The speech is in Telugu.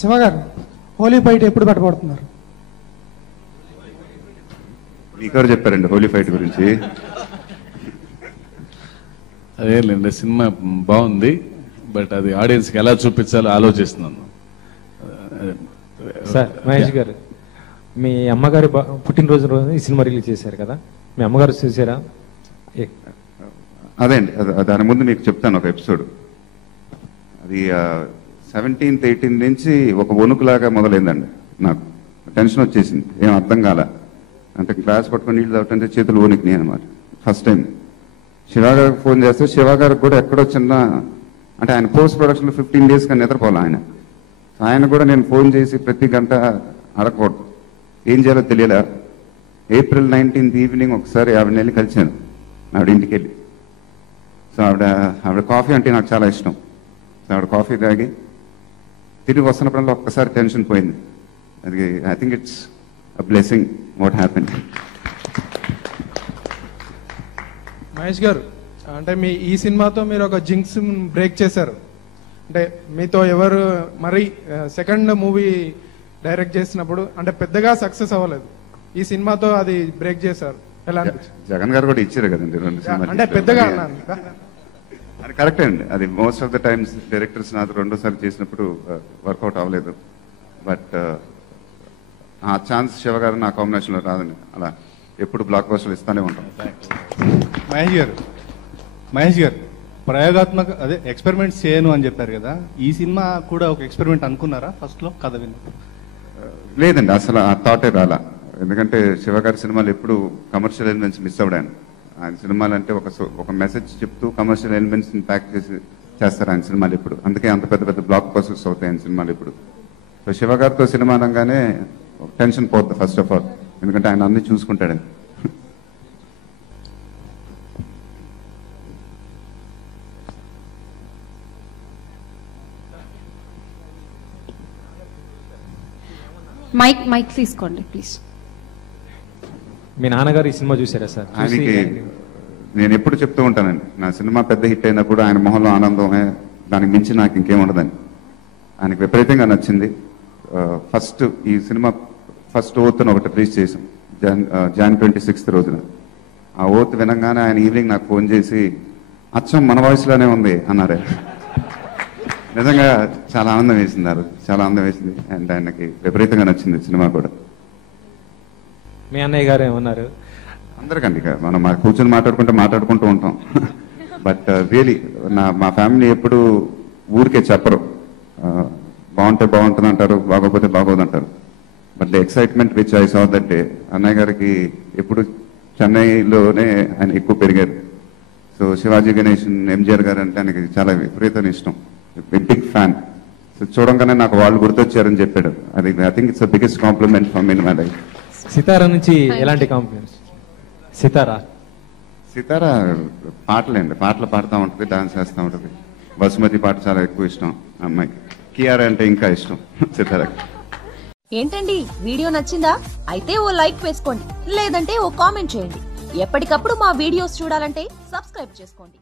శివ గారు, హోలీ ఫైట్ ఎప్పుడు పెట్టబడుతున్నారు? మీకెవరు చెప్పారండి హోలీ ఫైట్ గురించి? అదేలేండి, సినిమా బాగుంది, బట్ అది ఆడియన్స్కి ఎలా చూపించాలో ఆలోచిస్తున్నాను. సార్ మహేష్ గారు, మీ అమ్మగారి పుట్టినరోజు రోజు ఈ సినిమా రిలీజ్ చేశారు కదా, మీ అమ్మగారు చూసారా? అదే అండి, దాని ముందు మీకు చెప్తాను ఒక ఎపిసోడ్. అది 17th 18th నుంచి ఒక వణుకులాగా మొదలైందండి. నాకు టెన్షన్ వచ్చేసింది, ఏం అర్థం కాల. అంటే గ్లాస్ పట్టుకొని నీళ్ళు తాగుతుంటే చేతులు వణికినాయి అనమాట. ఫస్ట్ టైం శివ గారికి ఫోన్ చేస్తే, శివ గారికి కూడా ఎక్కడో చిన్న, అంటే ఆయన పోస్ట్ ప్రొడక్షన్లో 15 days నిద్రపోవాలి ఆయన. ఆయన కూడా నేను ఫోన్ చేసి ప్రతి గంట అడగకూడదు, ఏం చేయాలో తెలియలే. April 19th ఈవినింగ్ ఒకసారి ఆవిడని వెళ్ళి కలిశాను, ఆవిడ ఇంటికి వెళ్ళి. సో ఆవిడ కాఫీ అంటే నాకు చాలా ఇష్టం. సో ఆవిడ కాఫీ తాగి తిరిగి వస్తున్నప్పుడల్లా ఒక్కసారి టెన్షన్ పోయింది. అది I think it's a blessing what happen. Mahesh గారు, అంటే మీ ఈ సినిమాతో మీరు ఒక జింక్స్ బ్రేక్ చేశారు. అంటే మీతో ఎవరు మరి సెకండ్ మూవీ డైరెక్ట్ చేసినప్పుడు అంటే పెద్దగా సక్సెస్ అవ్వలేదు, ఈ సినిమాతో అది బ్రేక్ చేశారు. ఎలా అనిపించింది? జగన్ గారు కూడా ఇచ్చారు కదండి 2 సినిమాలు. అంటే పెద్దగా అది కరెక్టే అండి. అది most of the times directors నాతో 2 సార్లు చేసినప్పుడు వర్కౌట్ అవ్వలేదు. బట్ ఆ ఛాన్స్ శివ గారు నా కాంబినేషన్లో రాదండి. అలా ఎప్పుడు బ్లాక్ బస్టర్లు ఇస్తానే ఉంటాం. మహేష్ గారు ప్రయోగాత్మక అదే ఎక్స్పెరిమెంట్స్ చేయను అని చెప్పారు కదా, ఈ సినిమా కూడా ఒక ఎక్స్పెరిమెంట్ అనుకున్నారా ఫస్ట్ లో కథ విని? లేదండి, అసలు ఆ థాటే రాలా. ఎందుకంటే శివ గారి సినిమాలు ఎప్పుడు కమర్షియల్ ఎలిమెంట్స్ మిస్ అవ్వడాను. ఆయన సినిమాలు అంటే ఒక మెసేజ్ చెప్తూ కమర్షియల్ ఎలిమెంట్స్ ప్యాక్ చేస్తారు ఆయన సినిమాలు ఇప్పుడు. అందుకే అంత పెద్ద పెద్ద బ్లాక్ బస్టర్స్ అవుతాయి ఆయన సినిమాలు ఇప్పుడు. సో శివ గారితో సినిమా అనగానే టెన్షన్ పోద్ది ఫస్ట్ ఆఫ్ ఆల్, ఎందుకంటే ఆయన అన్ని చూసుకుంటాడని. మైక్ తీసుకోండి ప్లీజ్. మీ నాన్నగారు ఈ సినిమా చూసారా సార్? ఆయనకి నేను ఎప్పుడు చెప్తూ ఉంటానండి, నా సినిమా పెద్ద హిట్ అయినప్పుడు ఆయన మొహంలో ఆనందమే, దానికి మించి నాకు ఇంకేం ఉండదని. ఆయనకి విపరీతంగా నచ్చింది. ఫస్ట్ ఈ సినిమా ఫస్ట్ ఓత్ను ఒకటి రిలీజ్ చేసాం Jan 26th రోజున. ఆ ఓత్ వినంగానే ఆయన ఈవినింగ్ నాకు ఫోన్ చేసి, అచ్చం మన వాయిస్లోనే ఉంది అన్నారు. నిజంగా చాలా ఆనందం వేసింది, చాలా ఆనందం వేసింది. అండ్ ఆయనకి విపరీతంగా నచ్చింది సినిమా కూడా. మీ అన్నయ్య గారు ఏమన్నారు? అందరికండి మనం కూర్చొని మాట్లాడుకుంటూ ఉంటాం. బట్ రియలీ మా ఫ్యామిలీ ఎప్పుడు ఊరికే చెప్పరు, బాగుంటే బాగుంటుంది అంటారు, బాగోపోతే బాగోదు అంటారు. But the excitement which I saw that day, అన్నయ్య గారికి ఎప్పుడు చెన్నైలోనే ఆయన ఎక్కువ పెరిగారు. సో శివాజీ గణేషన్, ఎంజిఆర్ గారు అంటే ఆయనకి చాలా విపరీతమైన ఇష్టం, బిగ్ ఫ్యాన్. సో చూడంగానే నాకు వాళ్ళు గుర్తొచ్చారని చెప్పాడు. అది I think it's the biggest compliment for me in my life. Sitara నుంచి ఎలాంటి కాంప్లిమెంట్స్? సితారా పాటలు పాడుతూ ఉంటుంది, డాన్స్ చేస్తూ ఉంటుంది. బసుమతి పాట చాలా ఎక్కువ ఇష్టం అమ్మాయికి. కియారా అంటే ఇంకా ఇష్టం సితారాకి. ఏంటండి, వీడియో నచ్చిందా? అయితే ఓ లైక్ వేసుకోండి, లేదంటే ఓ కామెంట్ చేయండి. ఎప్పటికప్పుడు మా వీడియోస్ చూడాలంటే సబ్స్క్రైబ్ చేసుకోండి.